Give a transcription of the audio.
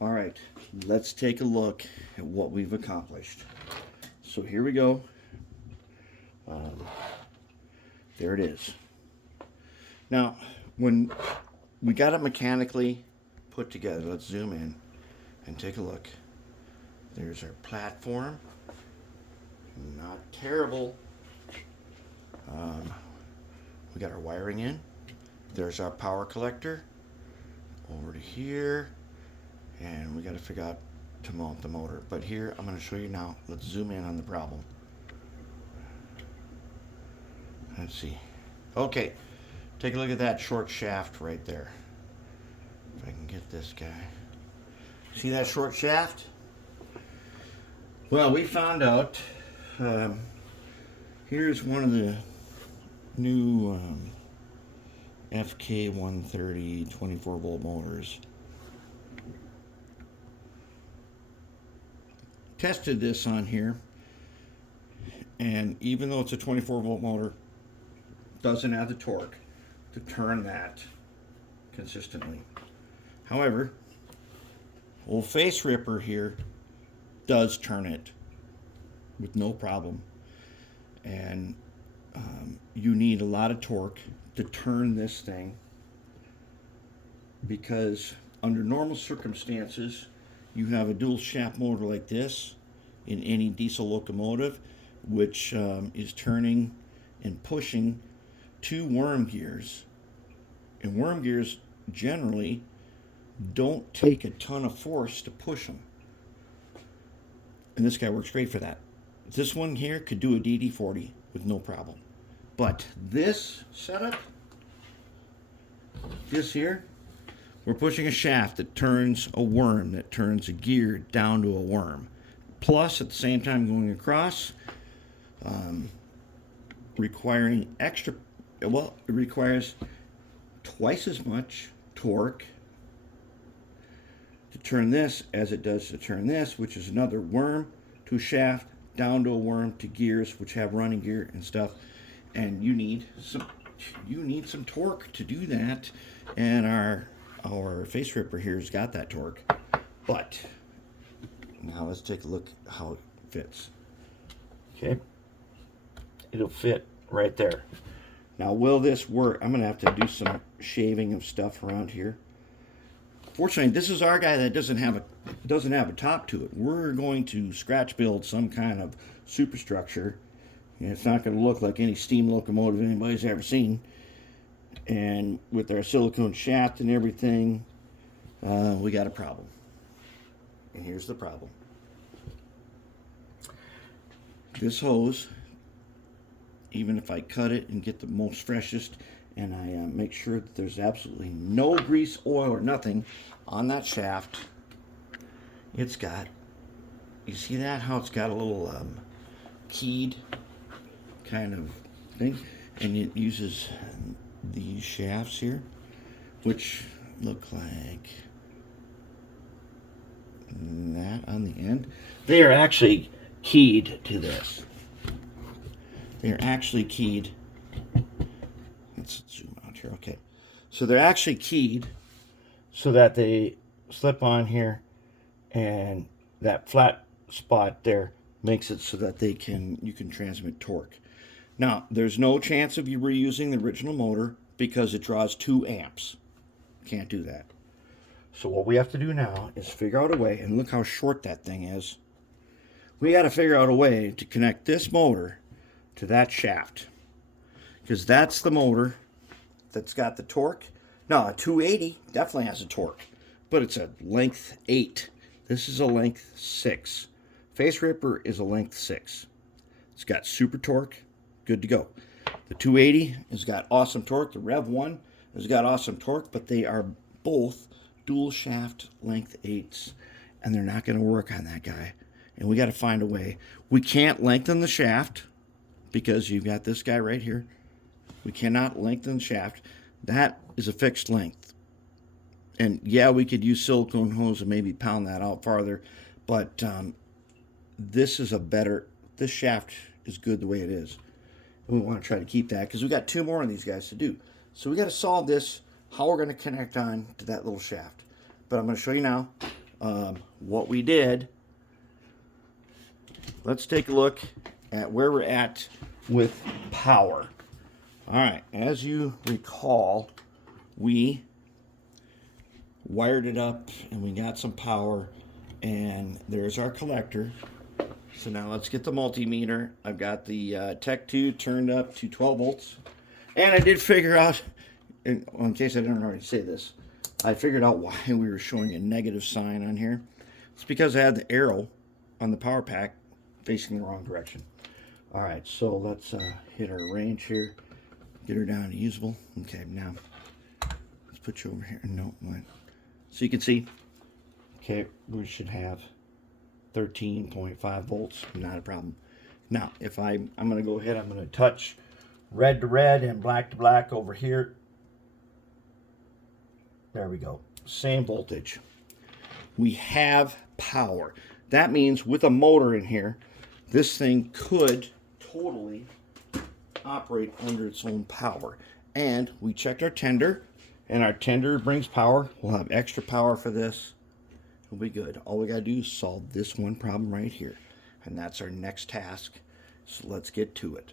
All right, let's take a look at what we've accomplished. So here we go. Um, there it is. Now, when we got it mechanically put together, let's zoom in and take a look. There's our platform. Not terrible. Um, we got our wiring in. There's our power collector over to here. And we got to figure out to mount the motor. But here, I'm going to show you now. Let's zoom in on the problem. Let's see. Okay, take a look at that short shaft right there. If I can get this guy. See that short shaft? Well, we found out. Here's one of the new FK130 24 volt motors. Tested this on here, and even though it's a 24 volt motor, doesn't have the torque to turn that consistently. However, old face ripper here does turn it with no problem, and you need a lot of torque to turn this thing, because under normal circumstances you have a dual shaft motor like this in any diesel locomotive, which is turning and pushing two worm gears, and worm gears generally don't take a ton of force to push them, and this guy works great for that. This one here could do a DD40 with no problem, but this setup, this here, we're pushing a shaft that turns a worm, that turns a gear down to a worm. Plus, at the same time going across, requiring extra, well, it requires twice as much torque to turn this as it does to turn this, which is another worm to a shaft, down to a worm to gears, which have running gear and stuff. And you need some torque to do that. And our face ripper here's got that torque. But now let's take a look how it fits. Okay, it'll fit right there. Now, will this work? I'm gonna have to do some shaving of stuff around here. Fortunately, this is our guy that doesn't have a top to it. We're going to scratch build some kind of superstructure, and it's not going to look like any steam locomotive anybody's ever seen. And with our silicone shaft and everything, we got a problem. And here's the problem. This hose, even if I cut it and get the most freshest, and I make sure that there's absolutely no grease, oil, or nothing on that shaft, it's got, you see that, how it's got a little keyed kind of thing, and it uses these shafts here, which look like that on the end. They are actually keyed to this. They are actually keyed. Let's zoom out here. Okay, so they're actually keyed so that they slip on here, and that flat spot there makes it so that you can transmit torque. Now, there's no chance of you reusing the original motor because it draws 2 amps. Can't do that. So what we have to do now is figure out a way, and look how short that thing is. We got to figure out a way to connect this motor to that shaft, because that's the motor that's got the torque. No, a 280 definitely has a torque, but it's a length 8. This is a length 6. Face Ripper is a length 6. It's got super torque, good to go. The 280 has got awesome torque. The Rev 1 has got awesome torque, but they are both dual shaft length 8s, and they're not going to work on that guy. And we got to find a way. We can't lengthen the shaft because you've got this guy right here. We cannot lengthen the shaft. That is a fixed length. And yeah, we could use silicone hose and maybe pound that out farther, but this shaft is good the way it is. And we want to try to keep that because we got 2 more of these guys to do. So we got to solve this, how we're going to connect on to that little shaft. But I'm going to show you now. what we did, let's take a look at where we're at with power. All right, as you recall, we wired it up and we got some power, and there's our collector. So now let's get the multimeter. I've got the Tech 2 turned up to 12 volts. And I did figure out, in case I didn't already say this, I figured out why we were showing a negative sign on here. It's because I had the arrow on the power pack facing the wrong direction. All right, so let's hit our range here. Get her down to usable. Okay, now let's put you over here. No, what? So you can see, okay, we should have 13.5 volts, not a problem. Now, if I'm going to go ahead, I'm going to touch red to red and black to black over here. There we go. Same voltage. We have power. That means with a motor in here, this thing could totally operate under its own power. And we checked our tender, and our tender brings power. We'll have extra power for this. It'll be good. All we got to do is solve this one problem right here. And that's our next task. So let's get to it.